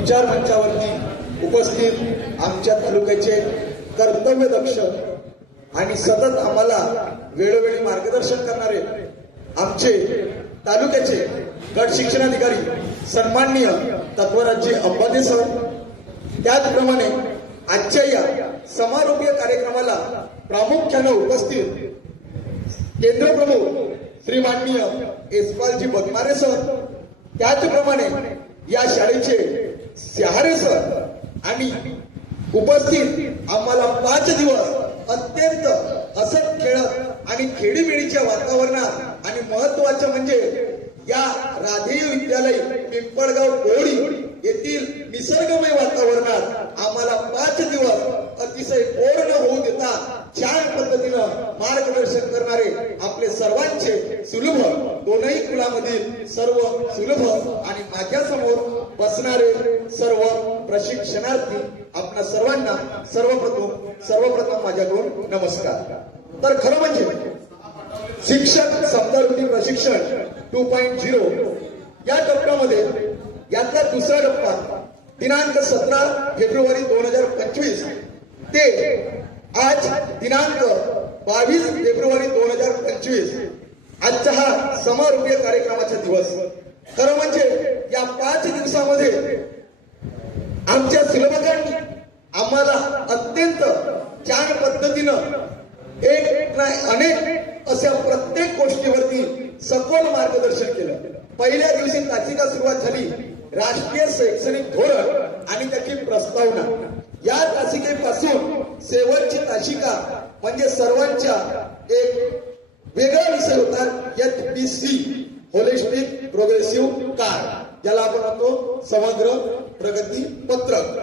विचार मंचावरती उपस्थित आमच्या तालुक्याचे कर्तव्य दक्ष आणि सतत आम्हाला वेळोवेळी मार्गदर्शन करणारे आमचे तालुक्याचे गट शिक्षणाधिकारी सन्माननीय तत्वराजी अंबाते सर त्याचप्रमाणे आजच्या या समारोपीय कार्यक्रमाला प्रामुख्यानं उपस्थित केंद्र प्रमुख श्री माननीय यशपालजी बदमारे सर त्याचप्रमाणे या शाळेचे सहारे आणि उपस्थित आम्हाला पाच दिवस अत्यंत असत खेळत आणि खेडीमेडीच्या वातावरणात. आणि महत्वाचं म्हणजे या राधेय विद्यालय पिंपळगाव कोळी येथील निसर्गमय वातावरणात आम्हाला पाच दिवस अतिशय पूर्ण होऊ देता छान पद्धतीनं मार्गदर्शन करणारे आपले सर्वांचे सुलभ दोनही कुलामधील सर्व सुलभ आणि माझ्यासमोर बसणारे सर्व प्रशिक्षणार्थी आपल्या सर्वांना सर्वप्रथम सर्वप्रथम माझ्याकडून नमस्कार. तर खरं म्हणजे शिक्षक समजावृत्ती प्रशिक्षण टू पॉईंट झिरो या टप्प्यामध्ये यातला दुसरा टप्पा दिनांक सतरा फेब्रुवारी दोन हजार पंचवीस ते आज दिनांक बावीस फेब्रुवारी दोन हजार पंचवीस. आजचा हा समारोपीय कार्यक्रमाचा दिवस. खरं म्हणजे या पाच दिवसामध्ये आमच्या सुलभकांनी आम्हाला अत्यंत छान पद्धतीनं एक नाही अनेक अशा प्रत्येक गोष्टीवरती सखोल मार्गदर्शन केलं. पहिल्या दिवशी तासिका सुरुवात झाली राष्ट्रीय शैक्षणिक धोरण आणि त्याची प्रस्तावना. या तासिकेपासून शेवटची तासिका म्हणजे सर्वांच्या एक वेगळा विषय होता H P C. Holistic progressive card ज्याला आपण म्हणतो समग्र प्रगती पत्रक.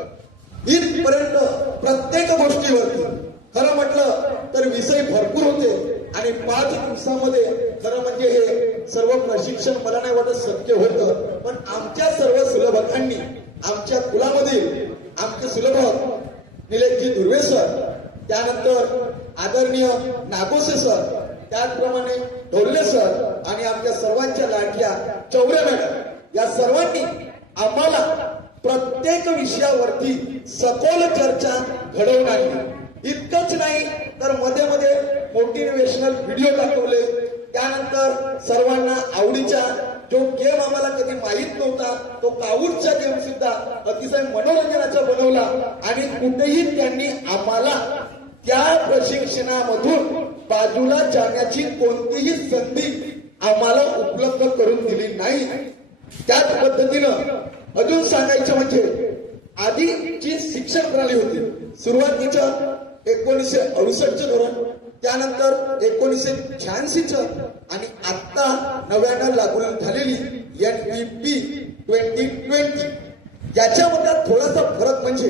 इथपर्यंत प्रत्येक गोष्टीवरती खरं म्हटलं तर विषय भरपूर होते आणि पाच दिवसामध्ये खरं म्हणजे हे सर्व प्रशिक्षण मला नाही वाटत शक्य होतं पण आमच्या सर्व सुलभकांनी आमच्या कुलामधील आमचे सुलभ निलेशजी दुर्वे सर त्यानंतर आदरणीय नागोसे सर त्याचप्रमाणे ढोले सर आणि आमच्या सर्वांच्या लाटल्या चौऱ्या मॅडम. या सर्वांनी आम्हाला प्रत्येक विषयावरती सखोल चर्चा घडवून आणली. इतकंच नाही तर मध्ये मध्ये मोटिवेशनल व्हिडिओ दाखवले. त्यानंतर सर्वांना आवडीचा जो गेम आम्हाला कधी माहीत नव्हता तो काऊटचा गेम सुद्धा अतिशय मनोरंजनाचा बनवला. आणि कुठेही त्यांनी आम्हाला त्या प्रशिक्षणामधून बाजूला जाण्याची कोणतीही संधी आम्हाला उपलब्ध करून दिली नाही. त्याच पद्धतीनं अजून सांगायचं म्हणजे आधी जी शिक्षण प्रणाली होती सुरुवातीच्या एकोणीसशे अडुसष्टचं धोरण त्यानंतर एकोणीसशे शहाऐंशीच आणि आता नव्यानं लागू झालेली N E P twenty twenty याच्यामध्ये थोडासा फरक म्हणजे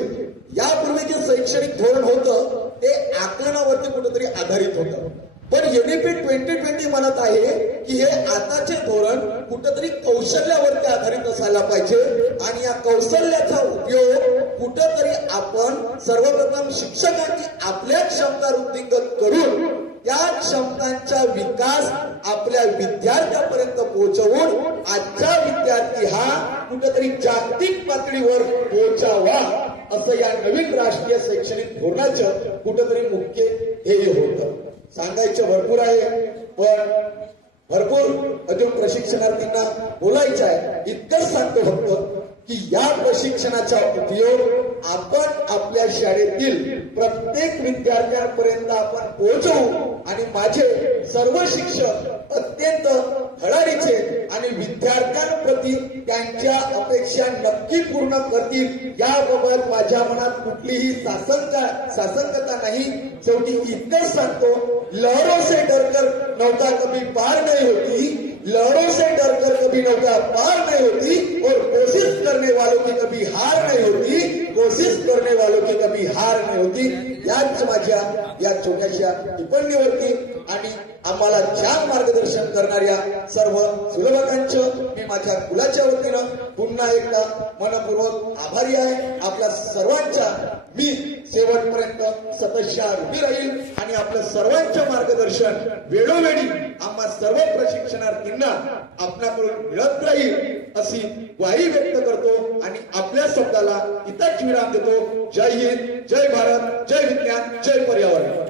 यापूर्वी जे शैक्षणिक धोरण होतं ते आकलनावरती कुठेतरी आधारित होतं. पण युनिपी ट्वेंटी ट्वेंटी म्हणत आहे की हे आताचे धोरण कुठंतरी कौशल्यावरती आधारित असायला पाहिजे आणि या कौशल्याचा उपयोग कुठंतरी आपण सर्वप्रथम शिक्षकांनी आपल्या क्षमता वृद्धिंगत करून त्या क्षमतांचा विकास आपल्या विद्यार्थ्यापर्यंत पोहोचवून आजचा विद्यार्थी हा कुठेतरी जागतिक पातळीवर पोहोचावा. असं या नवीन राष्ट्रीय शैक्षणिक धोरणाचं कुठंतरी मुख्य ध्येय होतं. सांगायचं भरपूर आहे पण भरपूर अजून प्रशिक्षणार्थींना बोलायचं आहे. इतकंच सांगतो फक्त की या प्रशिक्षणाचा उपयोग आपण आपल्या शाळेतील प्रत्येक विद्यार्थ्यांपर्यंत आपण पोहोचवू आणि माझे सर्व शिक्षक अत्यंत धडाडीचे आणि विद्यार्थ्यांप्रती त्यांच्या अपेक्षा नक्की पूर्ण करतील याबाबत माझ्या मनात कुठलीही सासंका सासंकता नाही. शेवटी इतकंच सांगतो लहरों से डरकर नौका कभी पार नहीं होती. लहरों से डरकर कभी नौका पार नहीं होती. और कोशिश करने वालों की कभी हार नहीं होती. कोशिश करने वालों की कभी हार होती. याच माझ्या या छोट्याशा टिप्पणीवरती आणि आम्हाला छान मार्गदर्शन करणाऱ्या सर्व सुलभकांचं मी माझ्या कुलाच्या वतीनं पुन्हा एकदा मनपूर्वक आभारी आहे. आपल्या सर्वांच्या मी शेवटपर्यंत सतशा उभी राहील आणि आपलं सर्वांचं मार्गदर्शन वेळोवेळी आम्हा सर्व प्रशिक्षणार्थींना आपल्याकडून मिळत राहील अशी ग्वाही व्यक्त करतो आणि आपल्या शब्दाला इथंच विराम देतो. जय हिंद जय भारत जय विज्ञान जय पर्यावरण.